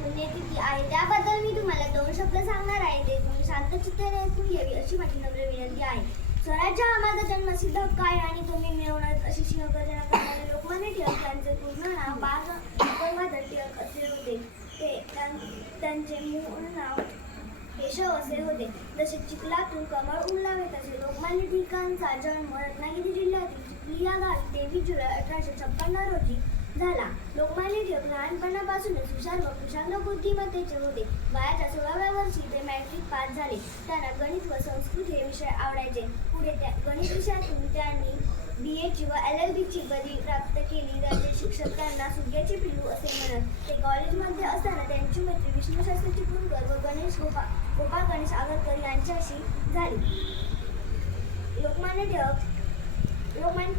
म्हणजे पुण्यतिथी आहे. त्याबद्दल मी तुम्हाला दोन शब्द सांगणार आहे. ते तुम्ही शांतचित्ताने ऐकून घ्यावी अशी माझी नम्र विनंती आहे. स्वराज्य हा माझा जन्मसिद्ध हक्क आहे आणि तुम्ही मिळवणार अशी सिंहगर्जना करणारे लोकमान्य टिळक यांचे पूर्ण नाव बाळ गंगाधर टिळक असे होते. ते त्यां- त्यांचे मूळ नाव केशव असे होते. जसे चिखलातून कमळ उमलावे तसे लोकमान्य टिळकांचा जन्म रत्नागिरी जिल्ह्यातील चिखली या गावी तेवीस जुलै अठराशे छप्पन्न रोजी झाला. लोकमान्य टिळक लहानपणापासूनच हुशार व कुशांग बुद्धिमत्तेचे होते. वयाच्या सोळाव्या वर्षी ते मॅट्रिक पास झाले. त्यांना गणित व संस्कृत हे विषय आवडायचे. पुढे त्या गणित विषयातून त्यांनी बी एची व एल एल बीची पदवी प्राप्त केली. त्यांचे शिक्षक त्यांना सुग्याचे पिलू असे म्हणत. ते कॉलेजमध्ये असताना त्यांची मैत्री विष्णूशास्त्री चिपळूणकर व गणेश गोपा गोपाळ गणेश आगरकर यांच्याशी झाली. लोकमान्य टिळक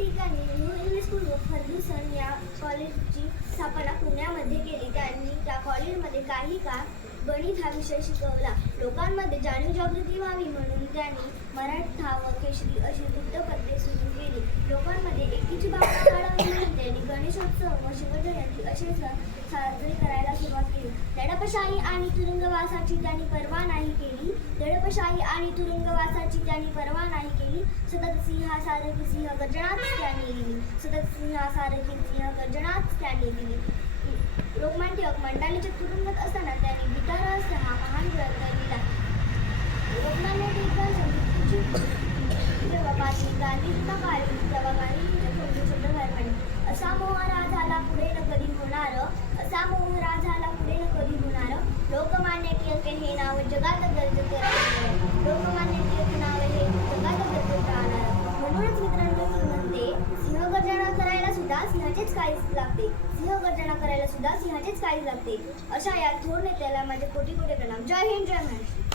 ठिकाणी न्यू इंग्लिश स्कूल फर्ग्युसन या कॉलेजची स्थापना पुण्यामध्ये केली. त्यांनी त्या कॉलेजमध्ये काही काळ गणित हा विषय शिकवला. लोकांमध्ये जाणीव जागृती व्हावी म्हणून त्यांनी मराठा व केशरी अशी वृत्तपत्रे सुरू केली. लोकांमध्ये एकीची भावना वाढवली म्हणून त्यांनी गणेशोत्सव व शिवजयंती असे सण साजरे करायला सुरुवात केली दडपशाही आणि तुरुंगवासाची त्यांनी पर्वा नाही केली दडपशाही आणि तुरुंगवासाची त्यांनी पर्वा नाही केली सतत सिंहा सारखी सिंह गर्जनाच त्यांनी दिली सतत सिंहा सारखी सिंह गर्जनाच त्यांनी दिली लोकमान्य टिळक मंडालीच्या तुरुंगात असताना त्यांनी गीतारहस्य हा महान ग्रंथ लिहिला लोकमान्य टिळकांच्या मृत्यूची जेव्हा बातमी गांधीजींना कळली तेव्हा गांधीजींचे थोडे शब्द बाहेर पडले असा मोहरा झाला पुढे न कधी होणार असा मोहरा झाला पुढे न कधी होणार लोकमान्य टिळक हे नाव जगात गरजेचे राहणार लोकमान्य टिळक नाव हे जगात गरजेचे राहणार म्हणूनच मित्रांनो मी म्हणते सिंहगर्जना करायला सुद्धा सिंहाचेच काळीच लागते. सिंहगर्जना करायला सुद्धा सिंहाचेच काळीच लागते. अशा या थोर नेत्याला माझे कोटी कोटी प्रणाम. जय हिंद जय महाराष्ट्र.